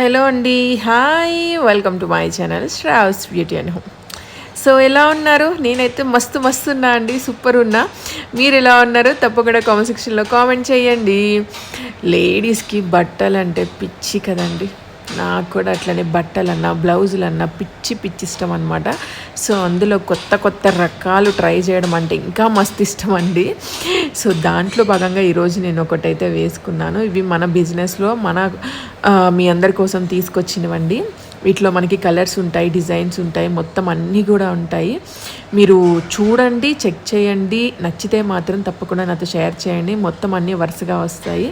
Hello అండి hi welcome to my channel Sravs beauty and home. So ఎలా ఉన్నారు? నేనైతే మస్తు మస్తు ఉన్నా అండి సూపర్ ఉన్నా. మీరు ఎలా ఉన్నారు? తప్పకుండా కామెంట్ సెక్షన్లో కామెంట్ చేయండి. లేడీస్కి బట్టలు అంటే పిచ్చి కదండి. నాకు కూడా అట్లనే బట్టలన్నా బ్లౌజులన్నా పిచ్చి పిచ్చి ఇష్టం అనమాట సో అందులో కొత్త కొత్త రకాలు ట్రై చేయడం అంటే ఇంకా మస్తు ఇష్టం అండి. సో దాంట్లో భాగంగా ఈరోజు నేను ఒకటైతే వేసుకున్నాను. ఇవి మన బిజినెస్లో మన మీ అందరి కోసం తీసుకొచ్చినవండి. వీటిలో మనకి కలర్స్ ఉంటాయి డిజైన్స్ ఉంటాయి మొత్తం అన్నీ కూడా ఉంటాయి. మీరు చూడండి చెక్ చేయండి నచ్చితే మాత్రం తప్పకుండా నాతో షేర్ చేయండి. మొత్తం అన్నీ వరుసగా వస్తాయి.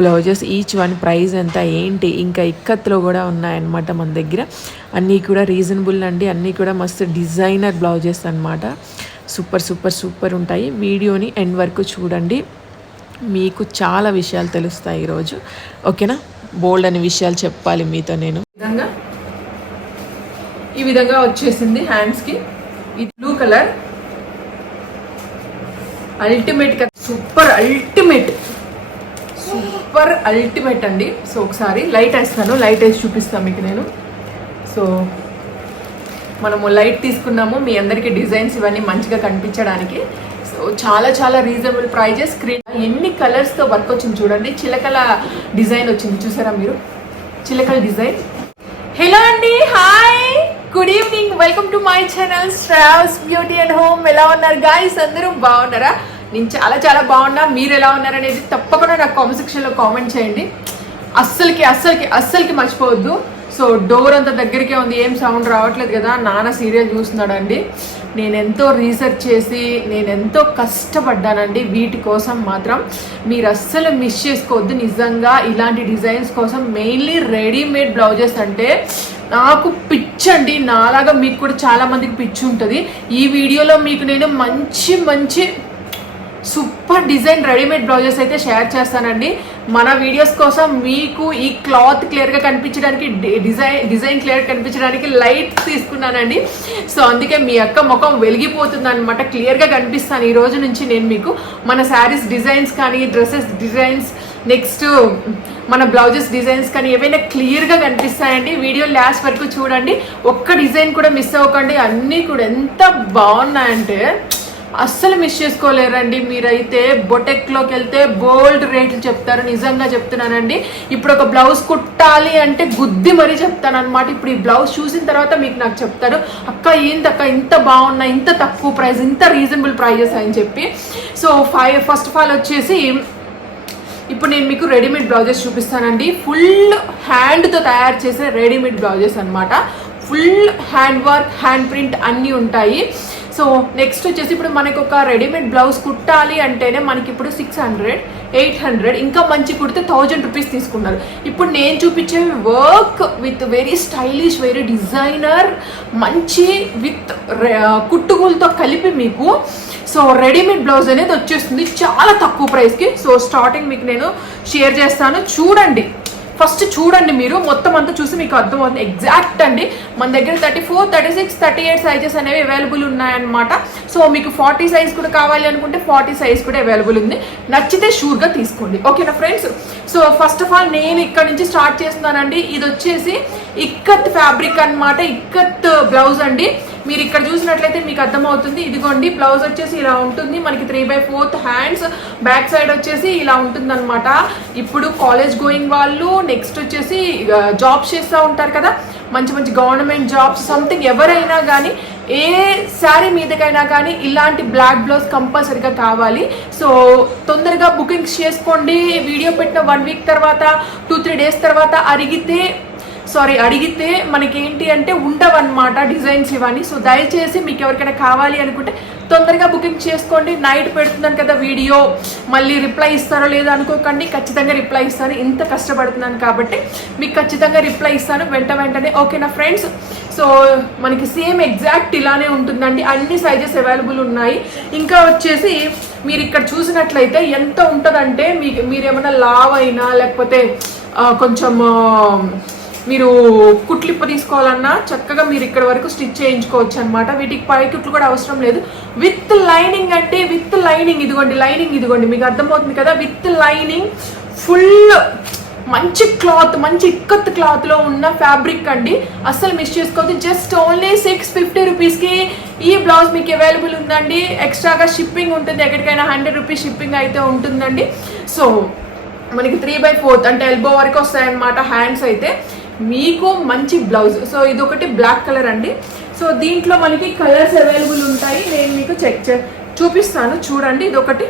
బ్లౌజెస్ ఈచ్ వన్ ప్రైస్ ఎంత ఏంటి ఇంకా ఇక్కత్లో కూడా ఉన్నాయన్నమాట మన దగ్గర. అన్నీ కూడా రీజనబుల్ అండి. అన్నీ కూడా మస్తు డిజైనర్ బ్లౌజెస్ అన్నమాట. సూపర్ సూపర్ సూపర్ ఉంటాయి. వీడియోని ఎండ్ వరకు చూడండి. మీకు చాలా విషయాలు తెలుస్తాయి ఈరోజు. ఓకేనా? బోల్డ్ అనే విషయాలు చెప్పాలి మీతో నేను. విధంగా ఈ విధంగా వచ్చేసింది హ్యాండ్స్కి ఇది blue colour ultimate super ultimate super ultimate అండి. సో ఒకసారి లైట్ వేస్తాను లైట్ వేసి చూపిస్తాను మీకు నేను. సో మనము లైట్ తీసుకున్నాము. మీ అందరికీ డిజైన్స్ ఇవన్నీ మంచిగా కనిపించడానికి. సో చాలా చాలా రీజనబుల్ ప్రైజెస్ స్క్రీన్ ఎన్ని కలర్స్తో వర్క్ వచ్చింది చూడండి. చిలకల డిజైన్ వచ్చింది. చూసారా మీరు? చిలకల డిజైన్ హలో అండి. Hi good evening welcome to my channel Sravs beauty and home ఎలా ఉన్నారు గాయస్ అందరూ బాగున్నారా? నేను చాలా చాలా బాగున్నా. మీరు ఎలా ఉన్నారు అనేది తప్పకుండా నాకు కామెంట్ సెక్షన్లో కామెంట్ చేయండి. అస్సలకి అస్సలకి అస్సలకి మర్చిపోవద్దు. సో డోర్ అంత దగ్గరికే ఉంది. ఏం సౌండ్ రావట్లేదు కదా? నాన్న సీరియల్ చూస్తున్నాడండి. నేను ఎంతో రీసెర్చ్ చేసి నేను ఎంతో కష్టపడ్డానండి. వీటి కోసం మాత్రం మీరు అస్సలు మిస్ చేసుకోవద్దు. నిజంగా ఇలాంటి డిజైన్స్ కోసం మెయిన్లీ రెడీమేడ్ బ్లౌజెస్ అంటే నాకు పిచ్చండి నాలాగా మీకు కూడా చాలామందికి పిచ్చి ఉంటుంది. ఈ వీడియోలో మీకు నేను మంచి మంచి సూపర్ డిజైన్ రెడీమేడ్ బ్లౌజెస్ అయితే షేర్ చేస్తానండి. మన వీడియోస్ కోసం మీకు ఈ క్లాత్ క్లియర్గా కనిపించడానికి డిజైన్ డిజైన్ క్లియర్ కనిపించడానికి లైట్ తీసుకున్నానండి. సో అందుకే మీ అక్క ముఖం వెలిగిపోతుంది అనమాట క్లియర్గా కనిపిస్తాను. ఈ రోజు నుంచి నేను మీకు మన శారీస్ డిజైన్స్ కానీ డ్రెస్సెస్ డిజైన్స్ నెక్స్ట్ మన బ్లౌజెస్ డిజైన్స్ కానీ ఏవైనా క్లియర్గా కనిపిస్తాయండి. వీడియో లాస్ట్ వరకు చూడండి. ఒక్క డిజైన్ కూడా మిస్ అవ్వకండి. అన్నీ కూడా ఎంత బాగున్నాయంటే అస్సలు మిస్ చేసుకోలేరండి. మీరైతే బొటెక్లోకి వెళ్తే బోల్డ్ రేట్లు చెప్తారు. నిజంగా చెప్తున్నానండి. ఇప్పుడు ఒక బ్లౌజ్ కుట్టాలి అంటే గుద్ది మరీ చెప్తాను అనమాట ఇప్పుడు ఈ బ్లౌజ్ చూసిన తర్వాత మీకు నాకు చెప్తారు అక్క ఏందక్క ఇంత బాగున్నా ఇంత తక్కువ ప్రైస్ ఇంత రీజనబుల్ ప్రైజెస్ అని చెప్పి. So five first of all వచ్చేసి ఇప్పుడు నేను మీకు రెడీమేడ్ బ్లౌజెస్ చూపిస్తానండి. ఫుల్ హ్యాండ్తో తయారు చేసే రెడీమేడ్ బ్లౌజెస్ అన్నమాట. Full hand work hand print అన్నీ ఉంటాయి. సో నెక్స్ట్ వచ్చేసి ఇప్పుడు మనకు ఒక రెడీమేడ్ బ్లౌజ్ కుట్టాలి అంటేనే మనకి ఇప్పుడు సిక్స్ హండ్రెడ్. Eight hundred. ఇంకా మంచి కుడితే థౌజండ్ రూపీస్ తీసుకున్నారు. ఇప్పుడు నేను చూపించే work with very stylish very designer మంచి విత్ కుట్టుగులతో కలిపి మీకు సో రెడీమేడ్ బ్లౌజ్ అనేది వచ్చేస్తుంది. చాలా తక్కువ ప్రైస్కి సో స్టార్టింగ్ మీకు నేను షేర్ చేస్తాను. చూడండి. ఫస్ట్ చూడండి మీరు మొత్తం అంతా చూసి మీకు అర్థమవుతుంది. ఎగ్జాక్ట్ అండి. మన దగ్గర thirty four thirty six thirty eight sizes అనేవి అవైలబుల్ ఉన్నాయన్నమాట. సో మీకు ఫార్టీ సైజ్ కూడా కావాలి అనుకుంటే ఫార్టీ సైజ్ కూడా అవైలబుల్ ఉంది. నచ్చితే షూర్గా తీసుకోండి. ఓకేనా friends so first of all నేను ఇక్కడ నుంచి స్టార్ట్ చేస్తున్నానండి. ఇది వచ్చేసి ఇక్కత్ ఫ్యాబ్రిక్ అన్నమాట. ఇక్కత్ బ్లౌజ్ అండి. మీరు ఇక్కడ చూసినట్లయితే మీకు అర్థమవుతుంది. ఇదిగోండి బ్లౌజ్ వచ్చేసి ఇలా ఉంటుంది. మనకి three by fourth hands back side వచ్చేసి ఇలా ఉంటుంది అనమాట ఇప్పుడు కాలేజ్ గోయింగ్ వాళ్ళు నెక్స్ట్ వచ్చేసి జాబ్స్ చేస్తూ ఉంటారు కదా. మంచి మంచి గవర్నమెంట్ జాబ్స్ సంథింగ్ ఎవరైనా కానీ ఏ శారీ మీదకైనా కానీ ఇలాంటి బ్లాక్ బ్లౌజ్ కంపల్సరీగా కావాలి. సో తొందరగా బుకింగ్స్ చేసుకోండి. వీడియో పెట్టిన వన్ వీక్ తర్వాత టూ త్రీ డేస్ తర్వాత అరిగితే సారీ అడిగితే మనకి ఏంటి అంటే ఉండవన్నమాట డిజైన్స్ ఇవన్నీ. సో దయచేసి మీకు ఎవరికైనా కావాలి అనుకుంటే తొందరగా బుకింగ్ చేసుకోండి. నైట్ పెడుతున్నాను కదా వీడియో. మళ్ళీ రిప్లై ఇస్తారో లేదో అనుకోకండి. ఖచ్చితంగా రిప్లై ఇస్తాను. ఇంత కష్టపడుతున్నాను కాబట్టి మీకు ఖచ్చితంగా రిప్లై ఇస్తాను. వెంట వెంటనే. ఓకేనా ఫ్రెండ్స్ సో మనకి సేమ్ ఎగ్జాక్ట్ ఇలానే ఉంటుందండి. అన్ని సైజెస్ అవైలబుల్ ఉన్నాయి. ఇంకా వచ్చేసి మీరు ఇక్కడ చూసినట్లయితే ఎంత ఉంటుందంటే మీకు మీరు ఏమైనా లావ్ అయినా లేకపోతే కొంచెం మీరు కుట్లిప్ప తీసుకోవాలన్నా చక్కగా మీరు ఇక్కడ వరకు స్టిచ్ చేయించుకోవచ్చు అనమాట వీటికి పై కుట్లు కూడా అవసరం లేదు. విత్ లైనింగ్ అంటే విత్ లైనింగ్ ఇదిగోండి లైనింగ్ ఇదిగోండి. మీకు అర్థమవుతుంది కదా? విత్ లైనింగ్ ఫుల్ మంచి క్లాత్ మంచి ఇక్కత్ క్లాత్లో ఉన్న ఫ్యాబ్రిక్ అండి. అస్సలు మిస్ చేసుకోవద్దు. జస్ట్ ఓన్లీ సిక్స్ ఫిఫ్టీ రూపీస్కి ఈ బ్లౌజ్ మీకు అవైలబుల్ ఉందండి. ఎక్స్ట్రాగా షిప్పింగ్ ఉంటుంది. ఎక్కడికైనా హండ్రెడ్ రూపీస్ షిప్పింగ్ అయితే ఉంటుందండి. సో మనకి త్రీ బై ఫోర్త్ అంటే ఎల్బో వరకు వస్తాయన్నమాట హ్యాండ్స్ అయితే. మీకు మంచి బ్లౌజ్. సో ఇది ఒకటి బ్లాక్ కలర్ అండి. సో దీంట్లో మనకి కలర్స్ అవైలబుల్ ఉంటాయి. నేను మీకు చెక్ చే చూపిస్తాను. చూడండి ఇది ఒకటి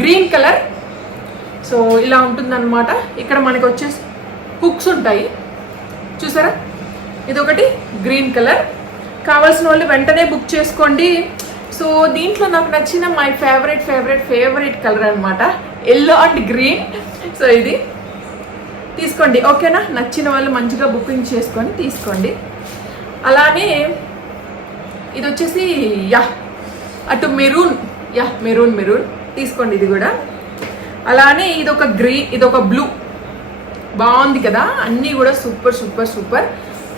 గ్రీన్ కలర్. సో ఇలా ఉంటుందన్నమాట. ఇక్కడ మనకి వచ్చేసి హుక్స్ ఉంటాయి. చూసారా? ఇదొకటి గ్రీన్ కలర్. కావాల్సిన వాళ్ళు వెంటనే బుక్ చేసుకోండి. సో దీంట్లో నాకు నచ్చిన my favourite favourite favourite colour అనమాట ఎల్లో అండ్ గ్రీన్. సో ఇది తీసుకోండి ఓకేనా? నచ్చిన వాళ్ళు మంచిగా బుకింగ్ చేసుకొని తీసుకోండి. అలానే ఇది వచ్చేసి యా అటు మెరూన్ యా మెరూన్ మెరూన్ తీసుకోండి ఇది కూడా. అలానే ఇది ఒక గ్రీ ఇది ఒక బ్లూ. బాగుంది కదా? అన్నీ కూడా సూపర్ సూపర్ సూపర్.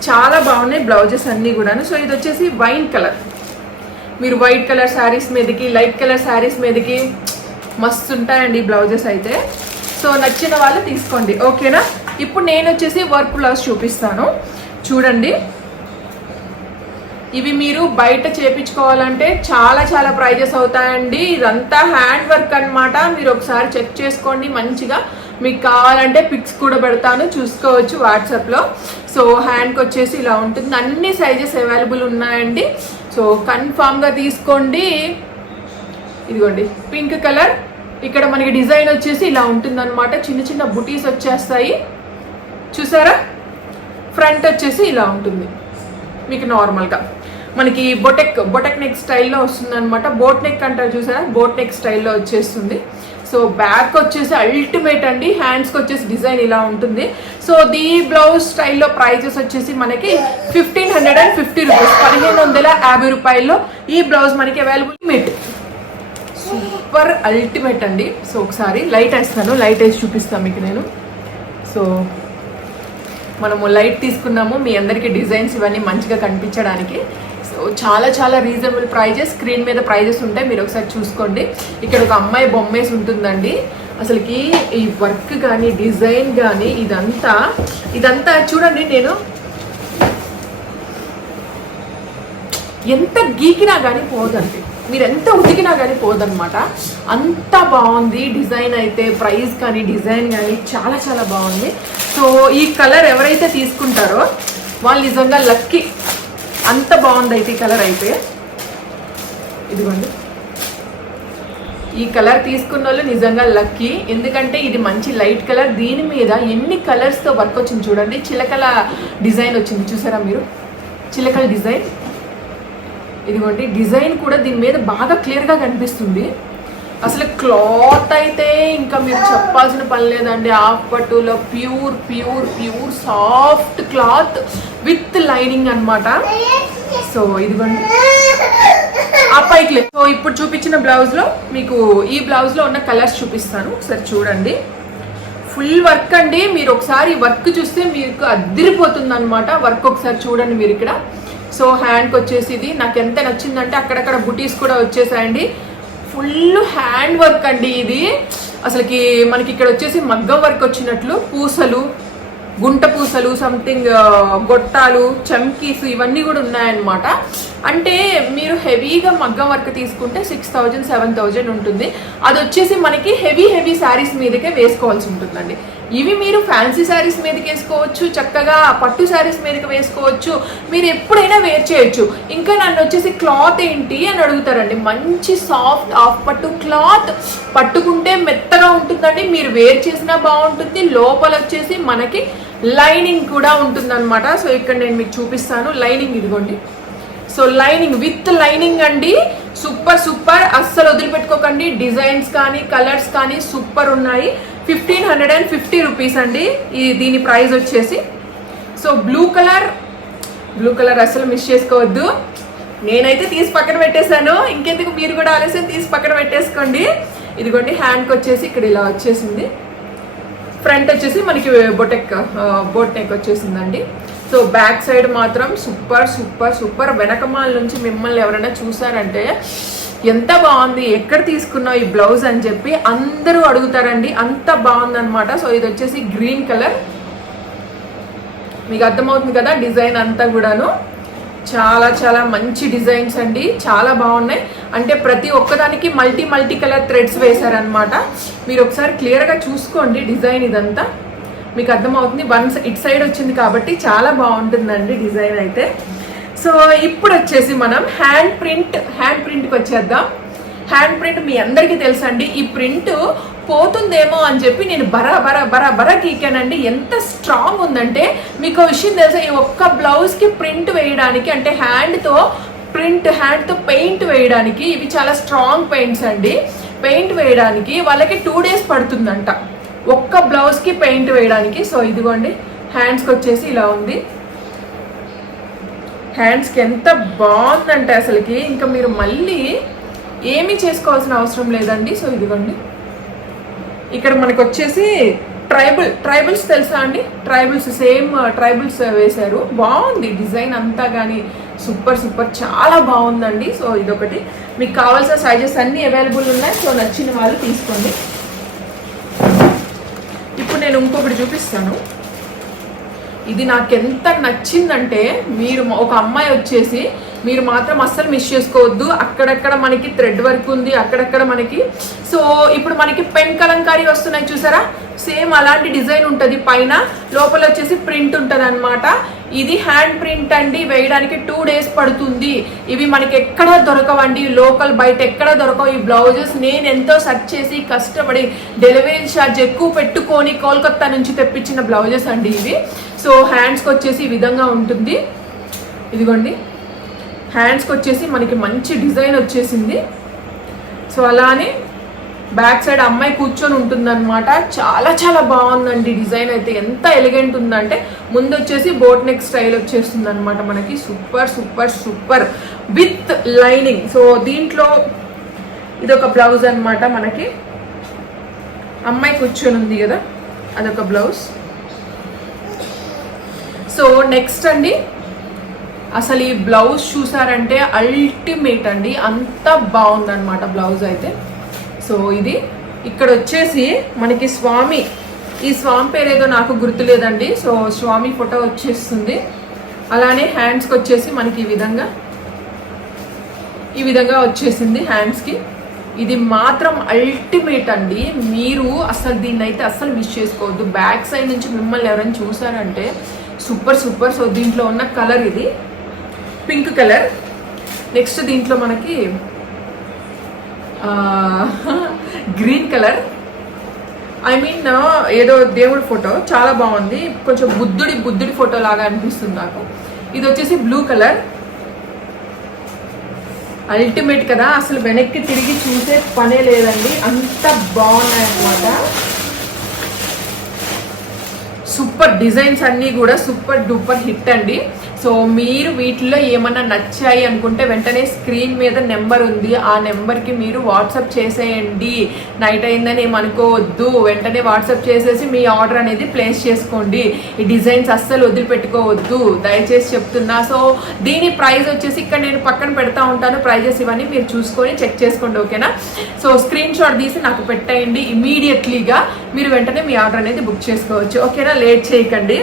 చాలా బాగున్నాయి బ్లౌజెస్ అన్నీ కూడాను. సో ఇది వచ్చేసి వైన్ కలర్. మీరు వైట్ కలర్ శారీస్ మీదకి లైట్ కలర్ శారీస్ మీదకి మస్తు ఉంటాయండి బ్లౌజెస్ అయితే. సో నచ్చిన వాళ్ళు తీసుకోండి ఓకేనా? ఇప్పుడు నేను వచ్చేసి వర్క్ బ్లౌజ్ చూపిస్తాను. చూడండి. ఇవి మీరు బయట చేపించుకోవాలంటే చాలా చాలా ప్రైజెస్ అవుతాయండి. ఇదంతా హ్యాండ్ వర్క్ అన్నమాట. మీరు ఒకసారి చెక్ చేసుకోండి మంచిగా. మీకు కావాలంటే పిక్స్ కూడా పెడతాను. చూసుకోవచ్చు వాట్సాప్లో. సో హ్యాండ్కి వచ్చేసి ఇలా ఉంటుంది. అన్ని సైజెస్ అవైలబుల్ ఉన్నాయండి. సో కన్ఫామ్గా తీసుకోండి. ఇదిగోండి. Pink colour. ఇక్కడ మనకి డిజైన్ వచ్చేసి ఇలా ఉంటుందన్నమాట. చిన్న చిన్న బుటీస్ వచ్చేస్తాయి. చూసారా? ఫ్రంట్ వచ్చేసి ఇలా ఉంటుంది. మీకు నార్మల్గా. మనకి బొటెక్ బొటెక్ నెక్ స్టైల్లో వస్తుందనమాట బోట్ నెక్ అంటారు చూసారా? బోట్ నెక్ స్టైల్లో వచ్చేస్తుంది. సో బ్యాక్ వచ్చేసి అల్టిమేట్ అండి. హ్యాండ్స్కి వచ్చేసి డిజైన్ ఇలా ఉంటుంది. సో ది బ్లౌజ్ స్టైల్లో ప్రైజెస్ వచ్చేసి మనకి fifteen hundred and fifty rupees పదిహేను వందల యాభై రూపాయల్లో ఈ బ్లౌజ్ మనకి అవైలబుల్ మిట్ సూపర్ అల్టిమేట్ అండి. సో ఒకసారి లైట్ వేస్తాను లైట్ వేసి చూపిస్తాను మీకు నేను. సో మనము లైట్ తీసుకున్నాము. మీ అందరికీ డిజైన్స్ ఇవన్నీ మంచిగా కనిపించడానికి. సో చాలా చాలా రీజనబుల్ ప్రైజెస్. స్క్రీన్ మీద ప్రైజెస్ ఉంటాయి. మీరు ఒకసారి చూసుకోండి. ఇక్కడ ఒక అమ్మాయి బొమ్మేసి ఉంటుందండి. అసలుకి ఈ వర్క్ కానీ డిజైన్ కానీ ఇదంతా ఇదంతా చూడండి నేను. ఎంత గీకినా కానీ పోదండి. మీరు ఎంత ఉతికినా కానీ పోదనమాట అంత బాగుంది. డిజైన్ అయితే ప్రైస్ కానీ డిజైన్ కానీ చాలా చాలా బాగుంది. సో ఈ కలర్ ఎవరైతే తీసుకుంటారో వాళ్ళు నిజంగా లక్కీ. అంత బాగుంది అయితే ఈ కలర్ అయితే. ఇదిగోండి. ఈ కలర్ తీసుకున్న వాళ్ళు నిజంగా లక్కీ. ఎందుకంటే ఇది మంచి లైట్ కలర్. దీని మీద ఎన్ని కలర్స్తో వర్క్ వచ్చింది చూడండి. చిలకల డిజైన్ వచ్చింది. చూసారా మీరు? చిలకల డిజైన్. ఇదిగోండి డిజైన్ కూడా దీని మీద బాగా క్లియర్గా కనిపిస్తుంది. అసలు క్లాత్ అయితే ఇంకా మీరు చెప్పాల్సిన పని లేదండి. ఆఫ్ పట్టులో pure pure pure soft cloth with lining అనమాట సో ఇదిగోండి. ఆ పైకి సో ఇప్పుడు చూపించిన బ్లౌజ్లో మీకు ఈ బ్లౌజ్లో ఉన్న కలర్స్ చూపిస్తాను. ఒకసారి చూడండి. ఫుల్ వర్క్ అండి. మీరు ఒకసారి వర్క్ చూస్తే మీకు అద్దరిపోతుంది అనమాట వర్క్ ఒకసారి చూడండి మీరు ఇక్కడ. సో హ్యాండ్కి వచ్చేసి ఇది. నాకు ఎంత నచ్చిందంటే అక్కడక్కడ బుటీస్ కూడా వచ్చేసాయండి. ఫుల్ హ్యాండ్ వర్క్ అండి ఇది. అసలుకి మనకి ఇక్కడ వచ్చేసి మగ్గం వర్క్ వచ్చినట్లు. పూసలు గుంట పూసలు సంథింగ్ గొట్టాలు చమ్కీస్ ఇవన్నీ కూడా ఉన్నాయన్నమాట. అంటే మీరు హెవీగా మగ్గం వర్క్ తీసుకుంటే సిక్స్ థౌజండ్ సెవెన్ థౌజండ్ ఉంటుంది. అది వచ్చేసి మనకి హెవీ హెవీ శారీస్ మీదకే వేసుకోవాల్సి ఉంటుందండి. ఇవి మీరు ఫ్యాన్సీ శారీస్ మీదకి వేసుకోవచ్చు చక్కగా పట్టు శారీస్ మీదకి వేసుకోవచ్చు మీరు ఎప్పుడైనా వేర్ చేయొచ్చు. ఇంకా నన్ను వచ్చేసి క్లాత్ ఏంటి అని అడుగుతారండి. మంచి సాఫ్ట్ ఆఫ్ పట్టు క్లాత్ పట్టుకుంటే మెత్తగా ఉంటుందండి. మీరు వేర్ చేసినా బాగుంటుంది. లోపల వచ్చేసి మనకి లైనింగ్ కూడా ఉంటుందన్నమాట. సో ఇక్కడ నేను మీకు చూపిస్తాను. లైనింగ్ ఇదిగోండి. సో లైనింగ్ విత్ లైనింగ్ అండి. Super super. అస్సలు వదిలిపెట్టుకోకండి. డిజైన్స్ కానీ కలర్స్ కానీ సూపర్ ఉన్నాయి. Fifteen hundred and fifty rupees అండి. ఈ దీని ప్రైస్ వచ్చేసి. So blue colour blue colour అసలు మిస్ చేసుకోవద్దు. నేనైతే తీసి పక్కన పెట్టేశాను. ఇంకెందుకు మీరు కూడా ఆలస్యం తీసి పక్కన పెట్టేసుకోండి. ఇదిగోండి హ్యాండ్కి వచ్చేసి ఇక్కడ ఇలా వచ్చేసింది. ఫ్రంట్ వచ్చేసి మనకి బొటెక్ బోట్ నెక్ వచ్చేసిందండి. సో బ్యాక్ సైడ్ మాత్రం సూపర్ సూపర్ సూపర్. వెనకమాల నుంచి మిమ్మల్ని ఎవరైనా చూసారంటే ఎంత బాగుంది ఎక్కడ తీసుకున్నావు ఈ బ్లౌజ్ అని చెప్పి అందరూ అడుగుతారండి. అంత బాగుందనమాట సో ఇది వచ్చేసి గ్రీన్ కలర్. మీకు అర్థమవుతుంది కదా డిజైన్ అంతా కూడాను. చాలా చాలా మంచి డిజైన్స్ అండి. చాలా బాగున్నాయి. అంటే ప్రతి ఒక్కదానికి మల్టీ మల్టీ కలర్ థ్రెడ్స్ వేశారనమాట మీరు ఒకసారి క్లియర్గా చూసుకోండి డిజైన్ ఇదంతా. మీకు అర్థమవుతుంది. వన్ ఇట్ సైడ్ వచ్చింది కాబట్టి చాలా బాగుంటుందండి డిజైన్ అయితే. సో ఇప్పుడు వచ్చేసి మనం హ్యాండ్ ప్రింట్ హ్యాండ్ ప్రింట్కి వచ్చేద్దాం. హ్యాండ్ ప్రింట్ మీ అందరికీ తెలుసండి ఈ ప్రింట్ పోతుందేమో అని చెప్పి నేను బరా బరా బరా బరా గీకానండి. ఎంత స్ట్రాంగ్ ఉందంటే మీకు విషయం తెలుసా ఈ ఒక్క బ్లౌజ్కి ప్రింట్ వేయడానికి అంటే హ్యాండ్తో ప్రింట్ హ్యాండ్తో పెయింట్ వేయడానికి ఇవి చాలా స్ట్రాంగ్ పెయింట్స్ అండి. పెయింట్ వేయడానికి వాళ్ళకి టూ డేస్ పడుతుందంట. ఒక్క బ్లౌజ్కి పెయింట్ వేయడానికి. సో ఇదిగోండి హ్యాండ్స్కి వచ్చేసి ఇలా ఉంది. హ్యాండ్స్కి ఎంత బాగుందంటే అసలుకి. ఇంకా మీరు మళ్ళీ ఏమీ చేసుకోవాల్సిన అవసరం లేదండి. సో ఇదిగోండి. ఇక్కడ మనకు వచ్చేసి ట్రైబల్ ట్రైబల్స్ తెలుసా అండి? ట్రైబల్స్ సేమ్ ట్రైబల్స్ వేశారు. బాగుంది. డిజైన్ అంతా కానీ సూపర్ సూపర్. చాలా బాగుందండి. సో ఇదొకటి. మీకు కావాల్సిన సైజెస్ అన్నీ అవైలబుల్ ఉన్నాయి. సో నచ్చిన వాళ్ళు తీసుకోండి. ఇప్పుడు నేను ఇంకొకటి చూపిస్తాను. ఇది నాకెంత నచ్చిందంటే మీరు ఒక అమ్మాయి వచ్చేసి మీరు మాత్రం అస్సలు మిస్ చేసుకోవద్దు. అక్కడక్కడ మనకి థ్రెడ్ వర్క్ ఉంది అక్కడక్కడ మనకి. సో ఇప్పుడు మనకి పెన్ కలంకారీ వస్తున్నాయి చూసారా? సేమ్ అలాంటి డిజైన్ ఉంటుంది. పైన లోపల వచ్చేసి ప్రింట్ ఉంటుంది అనమాట ఇది హ్యాండ్ ప్రింట్ అండి. వేయడానికి టూ డేస్ పడుతుంది. ఇవి మనకి ఎక్కడ దొరకవండి. లోకల్ బయట ఎక్కడ దొరకవు. ఈ బ్లౌజెస్ నేను ఎంతో సెర్చ్ చేసి కష్టపడి డెలివరీ ఛార్జ్ ఎక్కువ పెట్టుకొని కోల్కత్తా నుంచి తెప్పించిన బ్లౌజెస్ అండి ఇవి. సో హ్యాండ్స్కి వచ్చేసి ఈ విధంగా ఉంటుంది. ఇదిగోండి. హ్యాండ్స్కి వచ్చేసి మనకి మంచి డిజైన్ వచ్చేసింది. సో అలానే బ్యాక్ సైడ్ అమ్మాయి కూర్చొని ఉంటుందన్నమాట. చాలా చాలా బాగుందండి డిజైన్ అయితే. ఎంత ఎలిగెంట్ ఉందంటే ముందు వచ్చేసి బోట్ నెక్ స్టైల్ వచ్చేస్తుంది అనమాట మనకి. Super super super with lining so దీంట్లో ఇదొక బ్లౌజ్ అన్నమాట మనకి. అమ్మాయి కూర్చొని ఉంది కదా అదొక బ్లౌజ్ సో నెక్స్ట్ అండి అసలు ఈ బ్లౌజ్ చూసారంటే అల్టిమేట్ అండి. అంత బాగుందన్నమాట బ్లౌజ్ అయితే. సో ఇది ఇక్కడ వచ్చేసి మనకి స్వామి. ఈ స్వామి పేరు ఏదో నాకు గుర్తులేదండి. సో స్వామి ఫోటో వచ్చేస్తుంది. అలానే హ్యాండ్స్కి వచ్చేసి మనకి ఈ విధంగా. ఈ విధంగా వచ్చేసింది హ్యాండ్స్కి ఇది మాత్రం అల్టిమేట్ అండి. మీరు అసలు దీన్ని అయితే అస్సలు మిస్ చేసుకోవద్దు. బ్యాక్ సైడ్ నుంచి మిమ్మల్ని ఎవరైనా చూసారంటే సూపర్ సూపర్ సో దీంట్లో ఉన్న కలర్ ఇది. Pink colour. నెక్స్ట్ దీంట్లో మనకి గ్రీన్ కలర్. ఐ మీన్ ఏదో దేవుడి ఫోటో. చాలా బాగుంది. కొంచెం బుద్ధుడి బుద్ధుడి ఫోటో లాగా అనిపిస్తుంది నాకు. ఇది వచ్చేసి బ్లూ కలర్. అల్టిమేట్ కదా అసలు వెనక్కి తిరిగి చూసే పనే లేదండి. అంత బాగున్నాయి అన్నమాట సూపర్ డిజైన్స్ అన్నీ కూడా సూపర్ డూపర్ హిట్ అండి. సో మీరు వీటిలో ఏమన్నా నచ్చాయి అనుకుంటే వెంటనే స్క్రీన్ మీద నెంబర్ ఉంది. ఆ నెంబర్కి మీరు వాట్సాప్ చేసేయండి. నైట్ అయిందని ఏమనుకోవద్దు వెంటనే వాట్సాప్ చేసేసి మీ ఆర్డర్ అనేది ప్లేస్ చేసుకోండి. ఈ డిజైన్స్ అస్సలు వదిలిపెట్టుకోవద్దు. దయచేసి చెప్తున్నా. సో దీని ప్రైస్ వచ్చేసి ఇక్కడ నేను పక్కన పెడతా ఉంటాను. ప్రైజెస్ ఇవన్నీ మీరు చూసుకొని చెక్ చేసుకోండి. ఓకేనా? సో స్క్రీన్ షాట్ తీసి నాకు పెట్టేయండి. ఇమీడియట్లీగా మీరు వెంటనే మీ ఆర్డర్ అనేది బుక్ చేసుకోవచ్చు. ఓకేనా? లేట్ చేయకండి.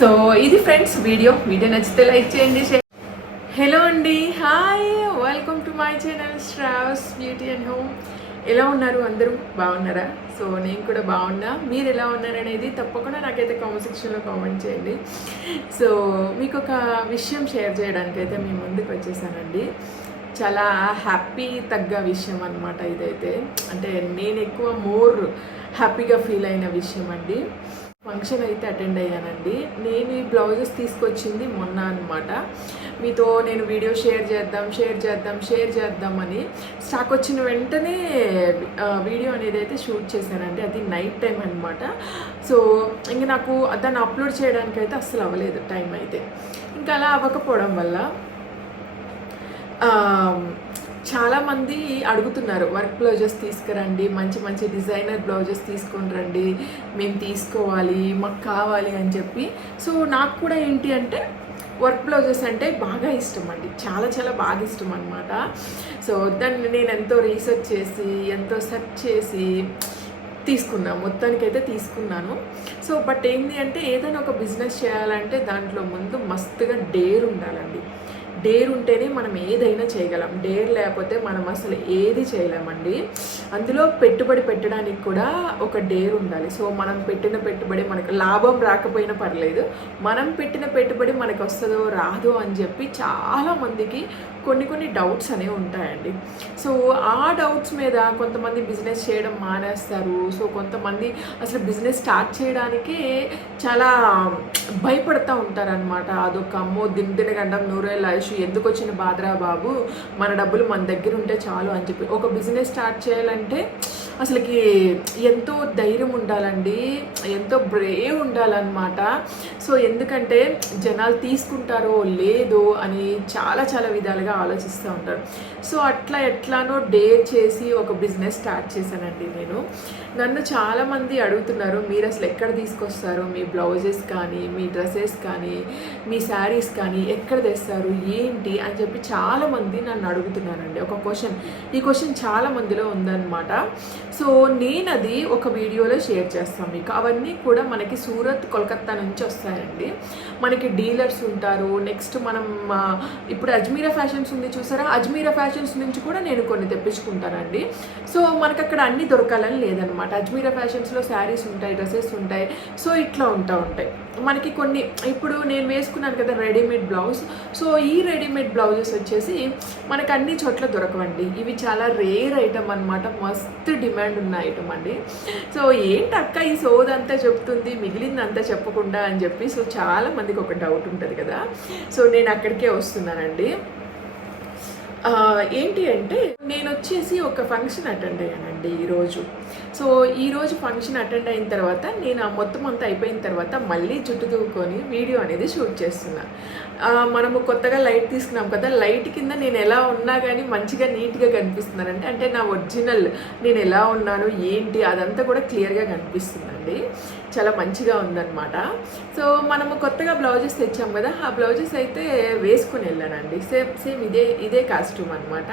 సో ఇది ఫ్రెండ్స్ వీడియో. వీడియో నచ్చితే లైక్ చేయండి హలో అండి. Hi. Welcome to my channel Shravas beauty and home ఎలా ఉన్నారు అందరూ? బాగున్నారా? సో నేను కూడా బాగున్నా. మీరు ఎలా ఉన్నారనేది తప్పకుండా నాకైతే కామెంట్ సెక్షన్లో కామెంట్ చేయండి. సో మీకు ఒక విషయం షేర్ చేయడానికి అయితే మీ ముందుకు వచ్చేసానండి. చాలా హ్యాపీ తగ్గ విషయం అనమాట ఇదైతే. అంటే నేను ఎక్కువ మోర్ హ్యాపీగా ఫీల్ అయిన విషయం అండి. ఫంక్షన్ అయితే అటెండ్ అయ్యానండి. నేను ఈ బ్లౌజెస్ తీసుకొచ్చింది మొన్న అనమాట మీతో నేను వీడియో షేర్ చేద్దాం షేర్ చేద్దాం షేర్ చేద్దామని స్టాక్ వచ్చిన వెంటనే వీడియో అనేది అయితే షూట్ చేశానండి. అది నైట్ టైం అనమాట సో ఇంక నాకు దాన్ని అప్లోడ్ చేయడానికి అయితే అస్సలు అవ్వలేదు టైం అయితే. ఇంకా అలా అవ్వకపోవడం వల్ల చాలామంది అడుగుతున్నారు వర్క్ బ్లౌజెస్ తీసుకురండి మంచి మంచి డిజైనర్ బ్లౌజెస్ తీసుకొని రండి మేము తీసుకోవాలి మాకు కావాలి అని చెప్పి. సో నాకు కూడా ఏంటి అంటే వర్క్ బ్లౌజెస్ అంటే బాగా ఇష్టం అండి. చాలా చాలా బాగా ఇష్టం అనమాట సో దాన్ని నేను ఎంతో రీసెర్చ్ చేసి ఎంతో సెర్చ్ చేసి తీసుకున్నా మొత్తానికైతే తీసుకున్నాను. సో బట్ ఏంటి అంటే ఏదైనా ఒక బిజినెస్ చేయాలంటే దాంట్లో ముందు మస్తుగా డేర్ ఉండాలండి. డేర్ ఉంటేనే మనం ఏదైనా చేయగలం. డేర్ లేకపోతే మనం అసలు ఏది చేయలేమండి. అందులో పెట్టుబడి పెట్టడానికి కూడా ఒక డేర్ ఉండాలి. సో మనం పెట్టిన పెట్టుబడి మనకు లాభం రాకపోయినా పర్లేదు. మనం పెట్టిన పెట్టుబడి మనకు వస్తుందో రాదో అని చెప్పి చాలా మందికి కొన్ని కొన్ని డౌట్స్ అనేవి ఉంటాయండి. సో ఆ డౌట్స్ మీద కొంతమంది బిజినెస్ చేయడం మానేస్తారు. సో కొంతమంది అసలు బిజినెస్ స్టార్ట్ చేయడానికే చాలా భయపడతా ఉంటారనమాట అదొక అమ్మో దిన దినగండం నూరేళ్ళ ఆయుష్ ఎందుకు వచ్చిన బాద్రా బాబు? మన డబ్బులు మన దగ్గర ఉంటే చాలు అని చెప్పి. ఒక బిజినెస్ స్టార్ట్ చేయాలంటే అసలుకి ఎంతో ధైర్యం ఉండాలండి ఎంతో బ్రేవ్ ఉండాలన్నమాట. సో ఎందుకంటే జనాలు తీసుకుంటారో లేదో అని చాలా చాలా విధాలుగా ఆలోచిస్తూ ఉంటారు. సో అట్లా ఎట్లానో డే చేసి ఒక బిజినెస్ స్టార్ట్ చేశానండి నేను. నన్ను చాలామంది అడుగుతున్నారు మీరు అసలు ఎక్కడ తీసుకొస్తారు? మీ బ్లౌజెస్ కానీ మీ డ్రెస్సెస్ కానీ మీ శారీస్ కానీ ఎక్కడ తెస్తారు? ఏంటి? అని చెప్పి చాలామంది నన్ను అడుగుతున్నారండి. ఒక క్వశ్చన్ ఈ క్వశ్చన్ చాలా మందిలో ఉందన్నమాట. సో నేను అది ఒక వీడియోలో షేర్ చేస్తాను మీకు. అవన్నీ కూడా మనకి సూరత్ కోల్కత్తా నుంచి వస్తాయండి. మనకి డీలర్స్ ఉంటారు. నెక్స్ట్ మనం ఇప్పుడు అజ్మీరా ఫ్యాషన్స్ ఉంది చూసారా? అజ్మీరా ఫ్యాషన్స్ నుంచి కూడా నేను కొన్ని తెప్పించుకుంటానండి. సో మనకు అక్కడ అన్ని దొరకాలని లేదనమాట అజ్మీరా ఫ్యాషన్స్లో శారీస్ ఉంటాయి డ్రెస్సెస్ ఉంటాయి. సో ఇట్లా ఉంటా ఉంటాయి. మనకి కొన్ని ఇప్పుడు నేను వేసుకున్నాను కదా రెడీమేడ్ బ్లౌజ్. సో ఈ రెడీమేడ్ బ్లౌజెస్ వచ్చేసి మనకు అన్ని చోట్ల దొరకవండి. ఇవి చాలా రేర్ ఐటమ్ అనమాట మస్తు డిమాండ్ ఉన్న ఐటమ్ అండి. సో ఏంటి అక్క ఈ సోదంతా చెప్తుంది మిగిలిందంతా చెప్పకుండా అని చెప్పి సో చాలా మందికి ఒక డౌట్ ఉంటుంది కదా. సో నేను అక్కడికే వస్తున్నానండి. ఏంటి అంటే నేను వచ్చేసి ఒక ఫంక్షన్ అటెండ్ అయ్యానండి ఈరోజు. సో ఈరోజు ఫంక్షన్ అటెండ్ అయిన తర్వాత నేను ఆ మొత్తం అంతా అయిపోయిన తర్వాత మళ్ళీ జుట్టు దూకొని వీడియో అనేది షూట్ చేస్తున్నా. మనము కొత్తగా లైట్ తీసుకున్నాం కదా లైట్ కింద నేను ఎలా ఉన్నా కానీ మంచిగా నీట్గా కనిపిస్తున్నానంటే అంటే నా ఒరిజినల్ నేను ఎలా ఉన్నాను ఏంటి అదంతా కూడా క్లియర్గా కనిపిస్తుందండి. చాలా మంచిగా ఉందన్నమాట. సో మనము కొత్తగా బ్లౌజెస్ తెచ్చాం కదా ఆ బ్లౌజెస్ అయితే వేసుకుని వెళ్ళానండి. సేమ్ సేమ్ ఇదే ఇదే కాస్ట్యూమ్ అనమాట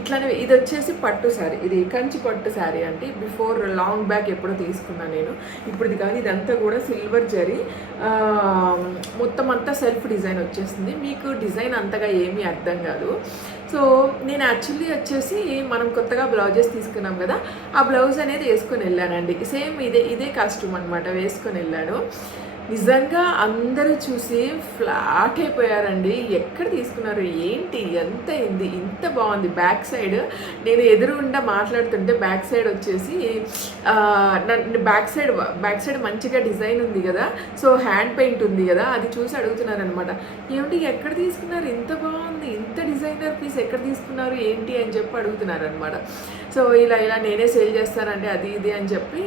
ఇట్లానే ఇది వచ్చేసి పట్టు శారీ ఇది కంచి పట్టు శారీ అండి. బిఫోర్ లాంగ్ బ్యాక్ ఎప్పుడో తీసుకున్నాను నేను. ఇప్పుడు ఇది కానీ ఇదంతా కూడా సిల్వర్ జరీ. మొత్తం అంతా సెల్ఫ్ డిజైన్ వచ్చేసింది. మీకు డిజైన్ అంతగా ఏమీ అర్థం కాదు. సో నేను యాక్చువల్లీ వచ్చేసి మనం కొత్తగా బ్లౌజెస్ తీసుకున్నాం కదా ఆ బ్లౌజ్ అనేది వేసుకొని వెళ్ళానండి. సేమ్ ఇదే ఇదే కాస్ట్యూమ్ అనమాట వేసుకొని వెళ్ళాను. నిజంగా అందరూ చూసి ఫ్లాట్ అయిపోయారండి. ఎక్కడ తీసుకున్నారు ఏంటి ఎంత అయింది ఇంత బాగుంది. బ్యాక్ సైడ్ నేను ఎదురుగుండా మాట్లాడుతుంటే బ్యాక్ సైడ్ వచ్చేసి బ్యాక్ సైడ్ బ్యాక్ సైడ్ మంచిగా డిజైన్ ఉంది కదా సో హ్యాండ్ పెయింట్ ఉంది కదా అది చూసి అడుగుతున్నారనమాట ఏమిటి ఎక్కడ తీసుకున్నారు? ఇంత బాగుంది. డిజైనర్ పీస్ ఎక్కడ తీసుకున్నారు ఏంటి అని చెప్పి అడుగుతున్నారు అనమాట సో ఇలా ఇలా నేనే సేల్ చేస్తానంటే అది ఇది అని చెప్పి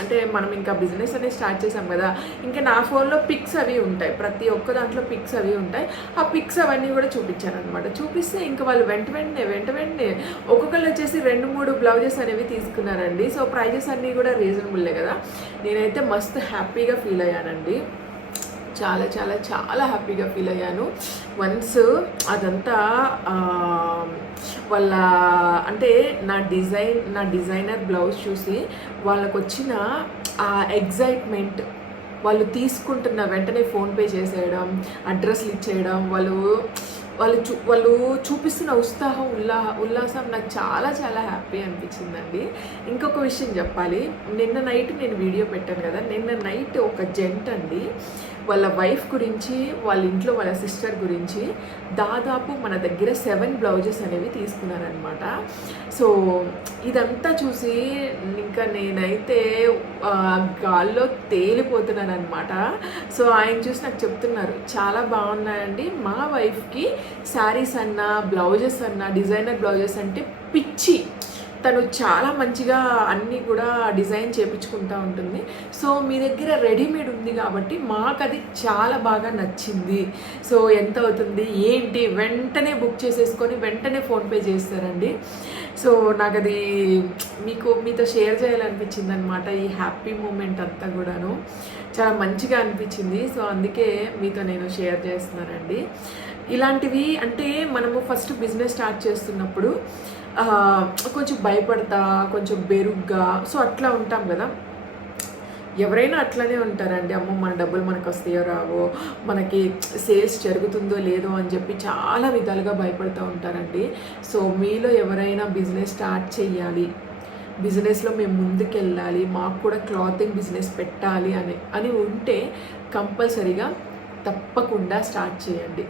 అంటే మనం ఇంకా బిజినెస్ అనేది స్టార్ట్ చేసాం కదా ఇంకా నా ఫోన్లో పిక్స్ అవి ఉంటాయి. ప్రతి ఒక్క దాంట్లో పిక్స్ అవి ఉంటాయి. ఆ పిక్స్ అవన్నీ కూడా చూపించాను అనమాట చూపిస్తే ఇంకా వాళ్ళు వెంట వెంటనే వెంట వెంటనే ఒక్కొక్కరు వచ్చేసి రెండు మూడు బ్లౌజెస్ అనేవి తీసుకున్నారండి. సో ప్రైజెస్ అన్నీ కూడా రీజనబుల్లే కదా. నేనైతే మస్తు హ్యాపీగా ఫీల్ అయ్యానండి. చాలా చాలా చాలా హ్యాపీగా ఫీల్ అయ్యాను. వన్స్ అదంతా వాళ్ళ అంటే నా డిజైన్ నా డిజైనర్ బ్లౌజ్ చూసి వాళ్ళకు వచ్చిన ఆ ఎగ్జైట్మెంట్ వాళ్ళు తీసుకుంటున్న వెంటనే ఫోన్పే చేసేయడం అడ్రస్లు ఇచ్చేయడం వాళ్ళు వాళ్ళు చూ వాళ్ళు చూపిస్తున్న ఉత్సాహం ఉల్లా ఉల్లాసం నాకు చాలా చాలా హ్యాపీ అనిపించిందండి. ఇంకొక విషయం చెప్పాలి. నిన్న నైట్ నేను వీడియో పెట్టాను కదా నిన్న నైట్ ఒక జెంట్ అండి వాళ్ళ వైఫ్ గురించి వాళ్ళ ఇంట్లో వాళ్ళ సిస్టర్ గురించి దాదాపు మన దగ్గర సెవెన్ బ్లౌజెస్ అనేవి తీసుకున్నారనమాట సో ఇదంతా చూసి ఇంకా నేనైతే గాల్లో తేలిపోతున్నాను అనమాట సో ఆయన చూసి నాకు చెప్తున్నారు చాలా బాగున్నాయండి. మా వైఫ్కి శారీస్ అన్నా బ్లౌజెస్ అన్నా డిజైనర్ బ్లౌజెస్ అంటే పిచ్చి. తను చాలా మంచిగా అన్నీ కూడా డిజైన్ చేపించుకుంటూ ఉంటుంది. సో మీ దగ్గర రెడీమేడ్ ఉంది కాబట్టి మాకు అది చాలా బాగా నచ్చింది. సో ఎంత అవుతుంది? ఏంటి? వెంటనే బుక్ చేసేసుకొని వెంటనే ఫోన్పే చేస్తారండి. సో నాకు అది మీకు మీతో షేర్ చేయాలనిపించింది అనమాట ఈ హ్యాపీ మూమెంట్ అంతా కూడాను. చాలా మంచిగా అనిపించింది. సో అందుకే మీతో నేను షేర్ చేస్తున్నానండి. ఇలాంటివి అంటే మనము ఫస్ట్ బిజినెస్ స్టార్ట్ చేస్తున్నప్పుడు కొంచెం భయపడతా కొంచెం బెరుగ్గా సో అట్లా ఉంటాం కదా. ఎవరైనా అట్లనే ఉంటారండి. అమ్మో మన డబ్బులు మనకు వస్తాయో రావో మనకి సేల్స్ జరుగుతుందో లేదో అని చెప్పి చాలా విధాలుగా భయపడుతూ ఉంటారండి. సో మీలో ఎవరైనా బిజినెస్ స్టార్ట్ చేయాలి బిజినెస్లో మేము ముందుకెళ్ళాలి. మాకు కూడా క్లాతింగ్ బిజినెస్ పెట్టాలి అని అని ఉంటే కంపల్సరీగా తప్పకుండా స్టార్ట్ చేయండి.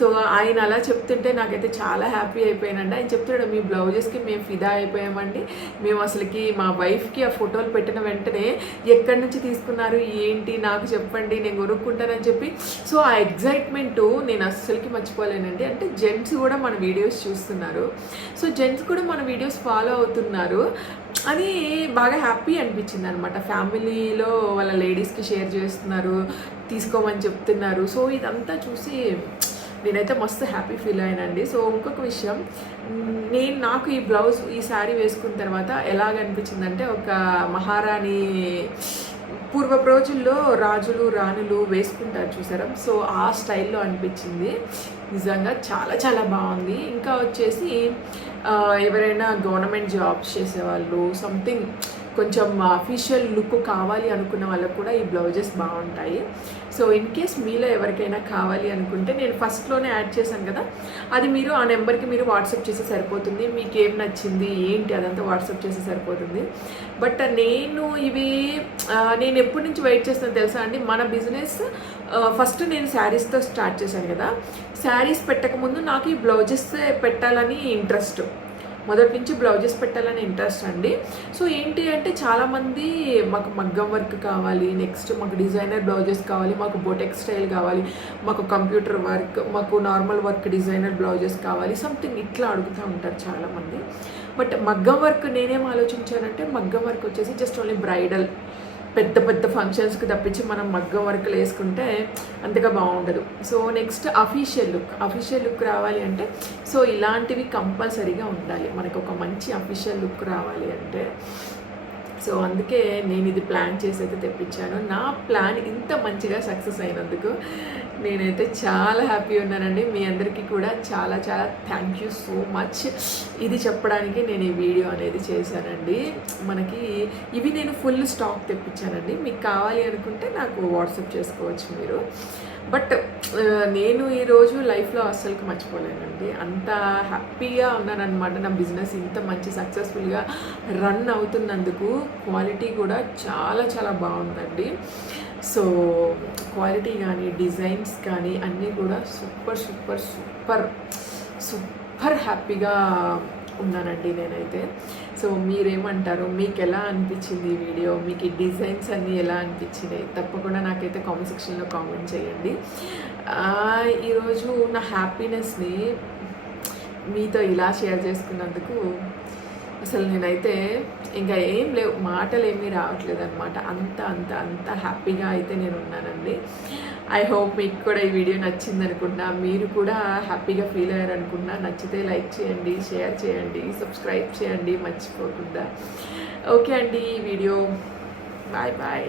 సో ఆయన అలా చెప్తుంటే నాకైతే చాలా హ్యాపీ అయిపోయానండి. ఆయన చెప్తున్నాడు మీ బ్లౌజెస్కి మేము ఫిదా అయిపోయామండి. మేము అసలుకి మా వైఫ్కి ఆ ఫోటోలు పెట్టిన వెంటనే ఎక్కడి నుంచి తీసుకున్నారు ఏంటి నాకు చెప్పండి నేను కొనుక్కుంటానని చెప్పి. సో ఆ ఎగ్జైట్మెంట్ నేను అస్సలకి మర్చిపోలేనండి. అంటే జెంట్స్ కూడా మన వీడియోస్ చూస్తున్నారు. సో జెంట్స్ కూడా మన వీడియోస్ ఫాలో అవుతున్నారు. అది బాగా హ్యాపీ అనిపించింది అనమాట ఫ్యామిలీలో వాళ్ళ లేడీస్కి షేర్ చేస్తున్నారు. తీసుకోమని చెప్తున్నారు. సో ఇదంతా చూసి నేనైతే మస్తు హ్యాపీ ఫీల్ అయ్యానండి సో ఇంకొక విషయం నేను నాకు ఈ బ్లౌజ్ ఈ శారీ వేసుకున్న తర్వాత ఎలాగనిపించిందంటే ఒక మహారాణి పూర్వపు రోజుల్లో రాజులు రాణులు వేసుకుంటారు చూసారా? సో ఆ స్టైల్లో అనిపించింది. నిజంగా చాలా చాలా బాగుంది. ఇంకా వచ్చేసి ఎవరైనా గవర్నమెంట్ జాబ్స్ చేసేవాళ్ళు సంథింగ్ కొంచెం అఫీషియల్ లుక్ కావాలి అనుకున్న వాళ్ళకు కూడా ఈ బ్లౌజెస్ బాగుంటాయి. సో ఇన్ కేస్ మీలో ఎవరికైనా కావాలి అనుకుంటే నేను ఫస్ట్లోనే యాడ్ చేశాను కదా అది మీరు ఆ నెంబర్కి మీరు వాట్సాప్ చేస్తే సరిపోతుంది. మీకు ఏం నచ్చింది ఏంటి అదంతా వాట్సాప్ చేస్తే సరిపోతుంది. బట్ నేను ఇవి నేను ఎప్పటి నుంచి వెయిట్ చేస్తాను తెలుసా అండి? మన బిజినెస్ ఫస్ట్ నేను శారీస్తో స్టార్ట్ చేశాను కదా. శారీస్ పెట్టకముందు నాకు ఈ బ్లౌజెస్ పెట్టాలని ఇంట్రెస్ట్ మొదటి నుంచి బ్లౌజెస్ పెట్టాలని ఇంట్రెస్ట్ అండి. సో ఏంటి అంటే చాలామంది మాకు మగ్గం వర్క్ కావాలి నెక్స్ట్ మాకు డిజైనర్ బ్లౌజెస్ కావాలి మాకు బోటెక్ స్టైల్ కావాలి మాకు కంప్యూటర్ వర్క్ మాకు నార్మల్ వర్క్ డిజైనర్ బ్లౌజెస్ కావాలి సంథింగ్ ఇట్లా అడుగుతూ ఉంటారు చాలామంది. బట్ మగ్గం వర్క్ నేనేం ఆలోచించానంటే మగ్గం వర్క్ వచ్చేసి జస్ట్ ఓన్లీ బ్రైడల్ పెద్ద పెద్ద ఫంక్షన్స్కి తప్పించి మనం మగ్గం వర్క్లు వేసుకుంటే అంతగా బాగుండదు. So next official look official look రావాలి అంటే సో ఇలాంటివి కంపల్సరీగా ఉండాలి. మనకు ఒక మంచి అఫీషియల్ లుక్ రావాలి అంటే సో అందుకే నేను ఇది ప్లాన్ చేసి అయితే తెప్పించాను. నా ప్లాన్ ఇంత మంచిగా సక్సెస్ అయినందుకు నేనైతే చాలా హ్యాపీ ఉన్నానండి. మీ అందరికీ కూడా చాలా చాలా థ్యాంక్ యూ సో మచ్ ఇది చెప్పడానికి నేను ఈ వీడియో అనేది చేశానండి. మనకి ఇవి నేను ఫుల్ స్టాక్ తెప్పించానండి. మీకు కావాలి అనుకుంటే నాకు వాట్సాప్ చేసుకోవచ్చు మీరు. బట్ నేను ఈరోజు లైఫ్లో అస్సలు మర్చిపోలేనండి. అంత హ్యాపీగా ఉన్నానన్నమాట నా బిజినెస్. ఇంత మంచి సక్సెస్ఫుల్గా రన్ అవుతున్నందుకు క్వాలిటీ కూడా చాలా చాలా బాగుందండి. సో క్వాలిటీ కానీ డిజైన్స్ కానీ అన్నీ కూడా సూపర్ సూపర్ సూపర్ సూపర్ హ్యాపీగా ఉన్నానండి నేనైతే. సో మీరేమంటారు మీకు ఎలా అనిపించింది ఈ వీడియో? మీకు ఈ డిజైన్స్ అన్నీ ఎలా అనిపించినాయి? తప్పకుండా నాకైతే కామెంట్ సెక్షన్లో కామెంట్ చేయండి. ఈరోజు నా హ్యాపీనెస్ని మీతో ఇలా షేర్ చేసుకున్నందుకు అసలు నేనైతే ఇంకా ఏం లేవు మాటలు ఏమీ రావట్లేదు అనమాట అంత అంత అంత హ్యాపీగా అయితే నేను ఉన్నానండి ఐ హోప్ మీకు కూడా ఈ వీడియో నచ్చింది అనుకుంటున్నా మీరు కూడా హ్యాపీగా ఫీల్ అయ్యారు నచ్చితే లైక్ చేయండి షేర్ చేయండి సబ్స్క్రైబ్ చేయండి మర్చిపోకుండా. ఓకే అండి ఈ వీడియో. Bye bye.